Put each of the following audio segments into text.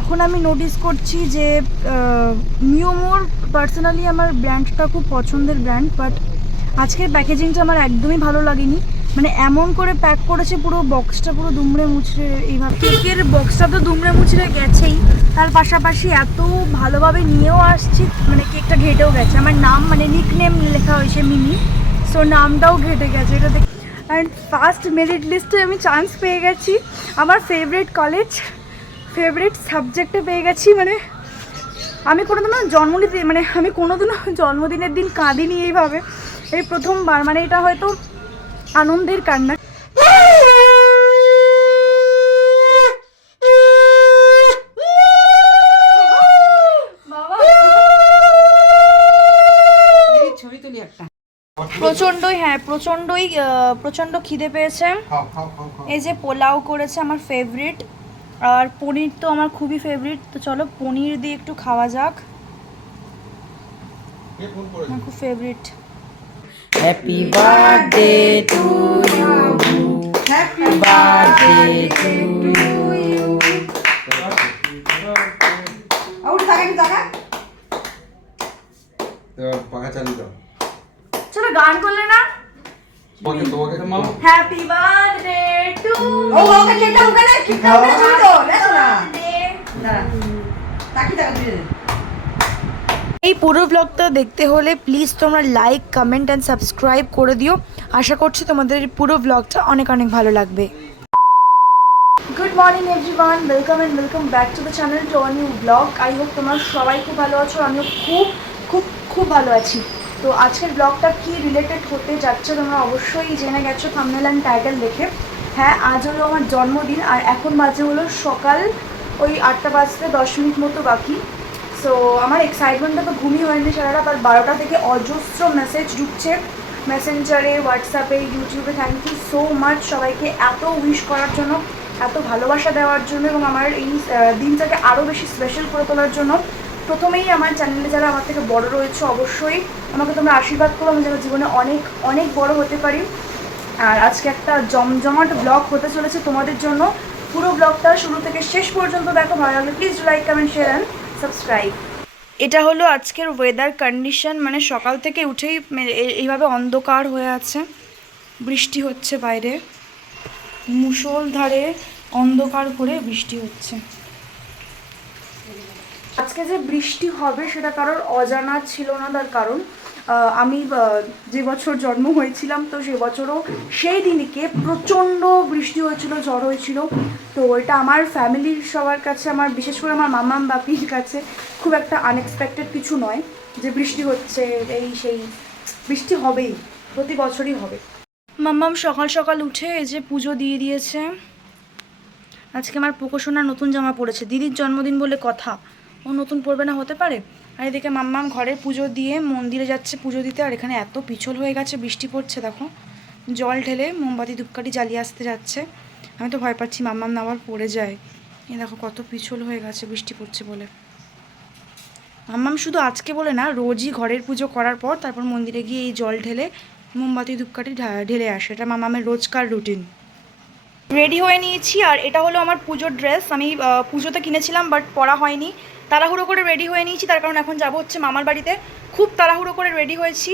এখন আমি নোটিস করছি যে মিওমোর পার্সোনালি আমার ব্র্যান্ডটা খুব পছন্দের ব্র্যান্ড, বাট আজকের প্যাকেজিংটা আমার একদমই ভালো লাগেনি। মানে এমন করে প্যাক করেছে, পুরো বক্সটা পুরো দুমড়ে মুচড়ে, এইভাবে কেকের বক্সটা তো দুমড়ে মুচড়ে গেছেই, তার পাশাপাশি এত ভালোভাবে নিয়েও আসছি, মানে কেকটা ঘেটেও গেছে। আমার নাম মানে নিক নেম লেখা হয়েছে মিমি, সো নামটাও ঘেটে গেছে এটা দেখে। অ্যান্ড ফার্স্ট মেরিট লিস্টে আমি চান্স পেয়ে গেছি, আমার ফেভারিট কলেজ ফেভারিট সাবজেক্টে পেয়ে গেছি। মানে আমি কোনোদিনও জন্মদিনের দিন কাঁদিনি এইভাবে, এই প্রথমবার। মানে এটা হয়তো আনন্দের কান্না। প্রচণ্ড খিদে পেয়েছে। এই যে পোলাও করেছে আমার ফেভারিট, আর পনির তো আমার খুবই ফেভারিট, তো চলো পনির দিয়ে একটু খাওয়া যাক, আমার খুব favourite. Happy birthday to you, happy birthday to you. আউট থাকেন টাকা তো পাখা চালু দাও। চলো গান করলে না, হ্যাপি বার্থডে টু ও ওকে কেকটা ওখানে কেকটা চলে তো লেছো না না তাকি টাকা দিয়ে দে। এই পুরো ব্লগটা দেখতে হলে প্লিজ তোমরা লাইক কমেন্ট অ্যান্ড সাবস্ক্রাইব করে দিও। আশা করছি তোমাদের এই পুরো ব্লগটা অনেক অনেক ভালো লাগবে। Good morning everyone, welcome back to the channel to a new blog. I hope তোমরা সবাই খুব ভালো আছো, আমিও খুব খুব খুব ভালো আছি। তো আজকের ব্লগটা কি রিলেটেড হতে যাচ্ছে তোমরা অবশ্যই জেনে গেছো থাম্বনেল অ্যান্ড টাইটেল দেখে। হ্যাঁ, আজ হলো আমার জন্মদিন, আর এখন বাজে হলো সকাল ওই 8টা বাজতে 10 মিনিট মতো বাকি। সো আমার এক্সাইটমেন্টটা তো ঘুমই হয়নি সারা রাত, আর 12টা থেকে অজস্র মেসেজ ঢুকছে মেসেঞ্জারে, হোয়াটসঅ্যাপে, ইউটিউবে। থ্যাংক ইউ সো মাচ সবাইকে এত উইশ করার জন্য, এত ভালোবাসা দেওয়ার জন্য, এবং আমার এই দিনটাকে আরও বেশি স্পেশাল করে তোলার জন্য। প্রথমেই আমার চ্যানেলে যারা আমার থেকে বড় রয়েছে অবশ্যই আমাকে তোমরা আশীর্বাদ করো, আমি যেন জীবনে অনেক অনেক বড় হতে পারি। আর আজকে একটা জমজমাট ব্লগ হতে চলেছে তোমাদের জন্য। পুরো ব্লগটা শুরু থেকে শেষ পর্যন্ত দেখো, ভালো লাগলে please like comment share and subscribe. এটা হলো আজকের ওয়েদার কন্ডিশন, মানে সকাল থেকে উঠেই এইভাবে অন্ধকার হয়ে আছে, বৃষ্টি হচ্ছে বাইরে, মুষলধারে অন্ধকার করে বৃষ্টি হচ্ছে। আজকে যে বৃষ্টি হবে সেটা কারোর অজানা ছিল না, তার কারণ আমি যে বছর জন্ম হয়েছিলাম তো সে বছরও সেই দিনকে প্রচণ্ড বৃষ্টি হয়েছিল, ঝড় হয়েছিল। তো এটা আমার ফ্যামিলির সবার কাছে, আমার বিশেষ করে আমার মামাম বাপির কাছে খুব একটা আনএক্সপেক্টেড কিছু নয় যে বৃষ্টি হচ্ছে, এই সেই বৃষ্টি হবেই, প্রতি বছরই হবে। মাম্মাম সকাল সকাল উঠে এই যে পুজো দিয়ে দিয়েছে। আজকে আমার পোকোসোনার নতুন জামা পড়েছে, দিদির জন্মদিন বলে কথা, ও নতুন পরবে না হতে পারে। আর এদিকে মাম্মাম ঘরের পুজো দিয়ে মন্দিরে যাচ্ছে পুজো দিতে, আর এখানে এত পিছল হয়ে গেছে, বৃষ্টি পড়ছে দেখো, জল ঢেলে মোমবাতি ধূপকাঠি জ্বালিয়ে আসতে যাচ্ছে। আমি তো ভয় পাচ্ছি মাম্মাম না আবার পড়ে যায়। এই দেখো কত পিছল হয়ে গেছে বৃষ্টি পড়ছে বলে। মাম্মাম শুধু আজকে বলে না, রোজই ঘরের পুজো করার পর তারপর মন্দিরে গিয়ে এই জল ঢেলে মোমবাতি ধূপকাঠি ঢেলে আসে, এটা মাম্মামের রোজকার রুটিন। রেডি হয়ে নিয়েছি, আর এটা হলো আমার পুজোর ড্রেস। আমি পুজোতে কিনেছিলাম বাট পরা হয়নি, তাড়াহুড়ো করে রেডি হয়ে নিয়েছি, তার কারণ এখন যাব হচ্ছে মামার বাড়িতে। খুব তাড়াহুড়ো করে রেডি হয়েছি।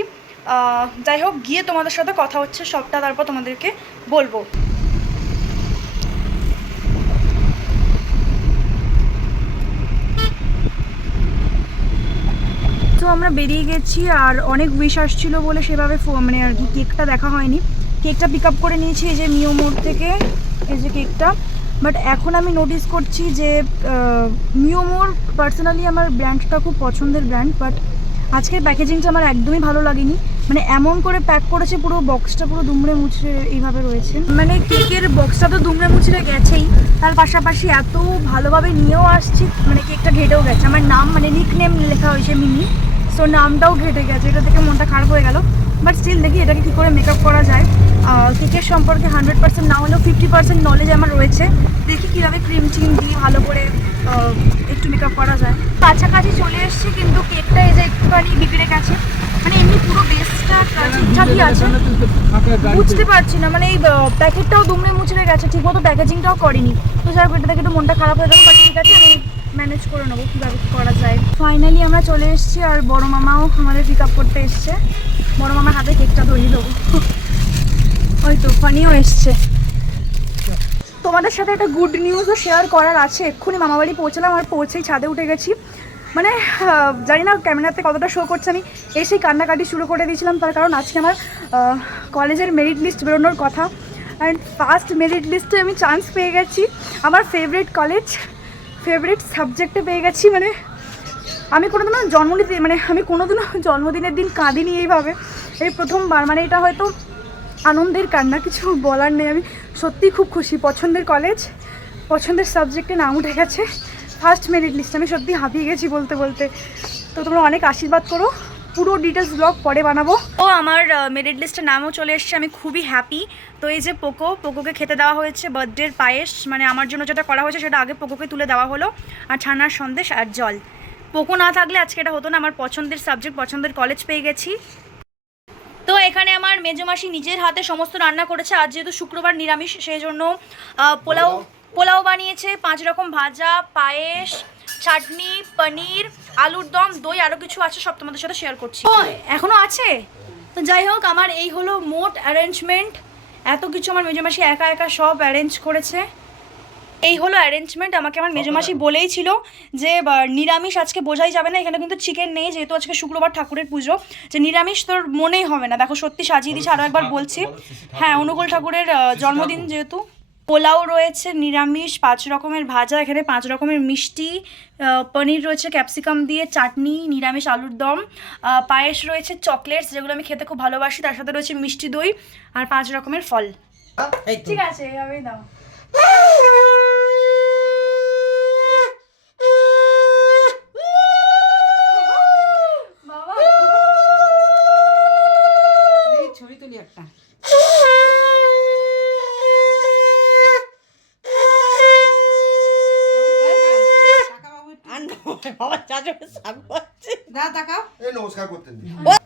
যাই হোক, গিয়ে তোমাদের সাথে কথা হচ্ছে সবটা, তারপর তোমাদেরকে বলবো। তো আমরা বেরিয়ে গেছি, আর অনেক উইশ আসছিলো বলে সেভাবে মানে আর কি কেকটা দেখা হয়নি। কেকটা পিক আপ করে নিয়েছি এই যে মিওমোর থেকে, এই যে কেকটা। বাট এখন আমি নোটিস করছি যে মিওমোর পার্সোনালি আমার ব্র্যান্ডটা খুব পছন্দের ব্র্যান্ড, বাট আজকের প্যাকেজিংটা আমার একদমই ভালো লাগেনি। মানে এমন করে প্যাক করেছে, পুরো বক্সটা পুরো দুমড়ে মুচড়ে এইভাবে রয়েছে। মানে কেকের বক্সটা তো দুমড়ে মুচড়ে গেছেই, তার পাশাপাশি এত ভালোভাবে নিয়েও আসছি, মানে কেকটা ঘেটেও গেছে। আমার নাম মানে নিক নেম লেখা হয়েছে মিমি, সো নামটাও ঘেটে গেছে, এটা দেখে মনটা খারাপ হয়ে গেল। বাট স্টিল দেখি এটাকে কী করে মেকআপ করা যায়। কেকের সম্পর্কে 100% না হলেও 50% নলেজ আমার রয়েছে, দেখি কীভাবে ক্রিম টিম দিয়ে ভালো করে একটু মেকআপ করা যায়। কাছাকাছি চলে এসেছি, কিন্তু কেকটা এই যে একটুখানি বিগড়ে গেছে। মানে এমনি পুরো বেসটা ঠিকঠাকই আছে, বুঝতে পারছি না, মানে এই প্যাকেটটাও দুমড়ে মুচড়ে গেছে, ঠিকমতো প্যাকেজিংটাও করিনি। তো যাই হোক, এটা দেখে একটু মনটা খারাপ হয়ে গেল, বাট ঠিক আছে, আমি করে নেবো কীভাবে কী করা যায়। ফাইনালি আমরা চলে এসেছি আর বড় মামাও আমাদের পিক আপ করতে এসছে। বড় মামার হাতে কেকটা ধরিয়ে দেবো। ওই তো ফানিও এসছে। তোমাদের সাথে একটা গুড নিউজও শেয়ার করার আছে। এক্ষুনি মামাবাড়ি পৌঁছলাম আর পৌঁছেই ছাদে উঠে গেছি। মানে জানি না ক্যামেরাতে কতটা শো করছে, আমি এসেই কান্নাকাটি শুরু করে দিয়েছিলাম। তার কারণ আজকে আমার কলেজের মেরিট লিস্ট বেরোনোর কথা, অ্যান্ড ফার্স্ট মেরিট লিস্টে আমি চান্স পেয়ে গেছি। আমার ফেভারিট কলেজ, ফেভারিট সাবজেক্টে পেয়ে গেছি। মানে আমি কোনোদিনও জন্মদিনের দিন কাঁদিনি এইভাবে, এই প্রথমবার। মানে এটা হয়তো আনন্দের কান্না, কিছু বলার নেই। আমি সত্যিই খুব খুশি। পছন্দের কলেজ, পছন্দের সাবজেক্টে নাম উঠে গেছে, ফার্স্ট মেরিট লিস্ট। আমি সত্যি হাঁপিয়ে গেছি বলতে বলতে। তো তোমরা অনেক আশীর্বাদ করো। পুরো ডিটেলস ব্লগ পরে বানাবো। ও আমার মেরিট লিস্টের নামও চলে এসছে, আমি খুবই হ্যাপি। তো এই যে পোকোকে খেতে দেওয়া হয়েছে বার্থডের পায়েস। মানে আমার জন্য যেটা করা হয়েছে সেটা আগে পোকোকে তুলে দেওয়া হলো, আর ছানার সন্দেশ আর জল। পোকো না থাকলে আজকে এটা হতো না। আমার পছন্দের সাবজেক্ট, পছন্দের কলেজ পেয়ে গেছি। তো এখানে আমার মেজমাসি নিজের হাতে সমস্ত রান্না করেছে। আজ যেহেতু শুক্রবার নিরামিষ, সেই জন্য পোলাও বানিয়েছে, 5 রকম ভাজা, পায়েস, চাটনি, পনির, আলুর দম, দই, আরও কিছু আছে, সব তোমাদের সাথে শেয়ার করছি। এখনও আছে। তো যাই হোক, আমার এই হলো মোট অ্যারেঞ্জমেন্ট। এত কিছু আমার মেজমাসি একা একা সব অ্যারেঞ্জ করেছে। এই হলো অ্যারেঞ্জমেন্ট। আমাকে আমার মেজমাসি বলেই ছিল যে নিরামিষ আজকে বোঝাই যাবে না, এখানে কিন্তু চিকেন নেই, যেহেতু আজকে শুক্রবার ঠাকুরের পুজো, যে নিরামিষ তোর মনেই হবে না। দেখো সত্যি সাজিয়ে দিয়েছে, আরও একবার বলছি। হ্যাঁ, অনুকূল ঠাকুরের জন্মদিন যেহেতু। পোলাও রয়েছে নিরামিষ, 5 রকমের ভাজা, এখানে 5 রকমের মিষ্টি, পনির রয়েছে ক্যাপসিকাম দিয়ে, চাটনি, নিরামিষ আলুর দম, পায়েস রয়েছে, চকলেটস যেগুলো আমি খেতে খুব ভালোবাসি, তার সাথে রয়েছে মিষ্টি দই, আর 5 রকমের ফল। ঠিক আছে, এভাবেই দাও। ছবি তুলি একটা।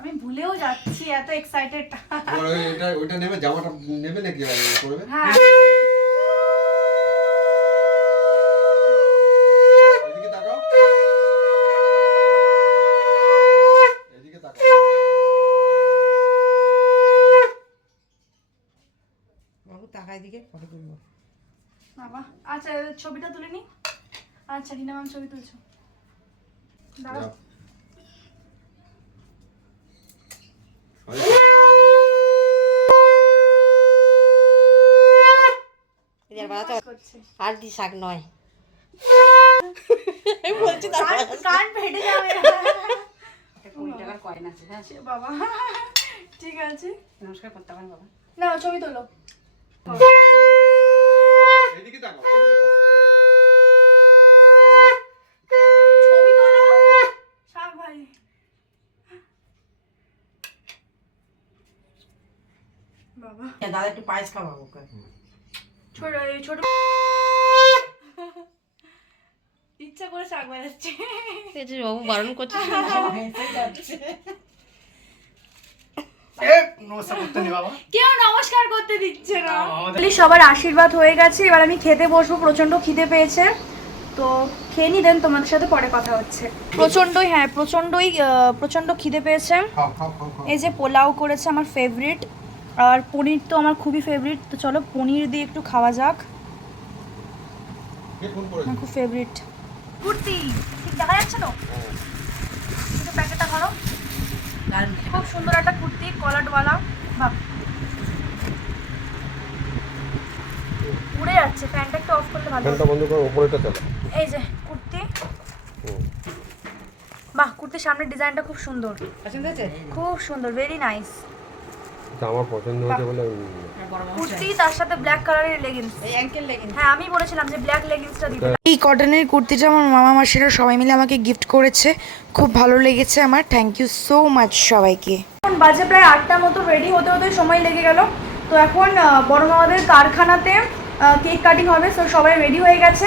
আমি ভুলেও যাচ্ছি, এত এক্সাইটেড। ওইটা নেবে, জামাটা নেবে নাকি করবে? হ্যাঁ, এদিকে তাকাও, এদিকে তাকাও। বাবু তাকাই দিকে ফটো তুলবো। বাবা আচ্ছা, ছবিটা তুলে নি। আচ্ছা, রিনা ম্যাম ছবি তুলছো, দাঁড়াও। যাও। করছে। আর দি শাক নয়। কান ফেটে যাবে। 20 টাকার কয়েন আছে। হ্যাঁ বাবা ঠিক আছে, নমস্কার করতে পারেন বাবা। না ছবি তোলো। এদিকে তাকাও, ছবি তোলো শাক ভাই। বাবা দাদা একটু পায়েস খাওয়াবো ওকে। ছোট ইচ্ছা করে শাক বাজাচ্ছে। বাবু বারণ করছে। কেউ নমস্কার করতে দিচ্ছে না। সবার আশীর্বাদ হয়ে গেছে, এবার আমি খেতে বসবো। প্রচন্ড খিদে পেয়েছে, তো খেয়ে নি, দেন তোমাদের সাথে পরে কথা হচ্ছে। প্রচন্ড খিদে পেয়েছে। এই যে পোলাও করেছে আমার ফেভারিট, আর পনির তো আমার খুবই ফেভারিট। তো চলো পনির দিয়ে একটু খাওয়া যাক, আমার খুব ফেভারিট। কুর্তি ঠিক দেখা যাচ্ছে তো, একটু প্যাকেটটা ধরো। খুব সুন্দর একটা কুর্তি, কলারওয়ালা। বাহ, উড়ে যাচ্ছে। ফ্যানটা একটু অফ করলে ভালো। ফ্যানটা বন্ধ করো, উপরেটা চালা। এই যে কুর্তি, বাহ, কুর্তির সামনের ডিজাইনটা খুব সুন্দর, পছন্দ হয়েছে? খুব সুন্দর, ভেরি নাইস। আমার পছন্দ হয়েছে বলে কুর্তি, তার সাথে ব্ল্যাক কালারের লেগিংস। এই অ্যাঙ্কেল লেগিংস। হ্যাঁ, আমি বলেছিলাম যে ব্ল্যাক লেগিংসটা দিতে। এই কটনের কুর্তিটা আমার মামা মাসিরা সবাই মিলে আমাকে গিফট করেছে, খুব ভালো লেগেছে আমার। থ্যাংক ইউ সো মাচ সবাইকে। এখন বাজে প্রায় 8টার মতো, রেডি হতে হতে সময় লেগে গেল। তো এখন বড় মামাদের কারখানাতে কেক কাটিং হবে, সো সবাই রেডি হয়ে গেছে।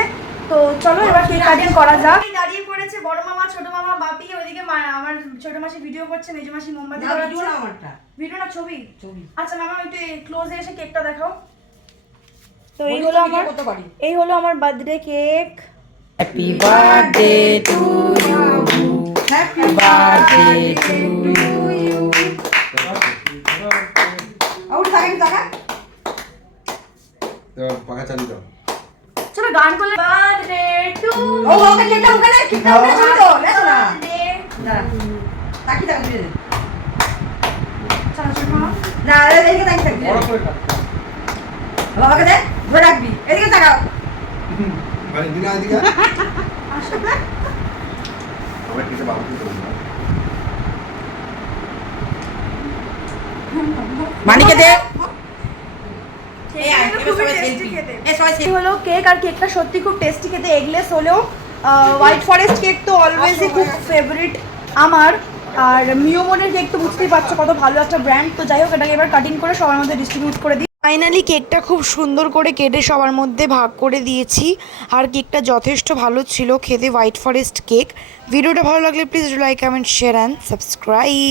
তো চলো এবার কেক কাটিং করা যাক। দাঁড়িয়ে পড়েছে বড় মামা, ছোট মামা, বাপি। ওইদিকে আমার ছোট মাসি ভিডিও করছে, মেজো মাসি মোমবাতি জ্বালাচ্ছে। আমারটা ভিডিও না ছবি? ছবি। আচ্ছা মামা, একটু ক্লোজে এসে কেকটা দেখাও। তো বলি এই হলো তো আমার কত বাড়ি? Birthday cake. Happy birthday to you, happy birthday to you. আউট থাকে টাকা এবার পাখা চালু দাও। চলো গান করলে বার্থডে টু ও ওকে কেটে ওখানে শুরু করো দেখো না না তাকি তাকি দিয়ে না এদিকে তাকি তাকি বড় করে কাট। ওকে দে ধরে রাখবি এদিকে তাকাও মানে দিনা এদিকে আমার কিছু বাবু দিতে বলবো। মানিকে দে। এই হলো কেক, আর কেকটা সত্যি খুব টেস্টি খেতে, এগলেস হলেও হোয়াইট ফরেস্ট কেক তো অলওয়েজই খুব ফেভারিট আমার। আর মিওমনের কেক তো বুঝতেই পারছো কত ভালো একটা ব্র্যান্ড। তো যাই হোক, এটাকে এবার কাটিং করে সবার মধ্যে ডিস্ট্রিবিউট করে দিই। ফাইনালি কেকটা খুব সুন্দর করে কেটে সবার মধ্যে ভাগ করে দিয়েছি। আর কেকটা যথেষ্ট ভালো ছিল খেতে, হোয়াইট ফরেস্ট কেক। ভিডিওটা ভালো লাগলে please like, comment, share and subscribe.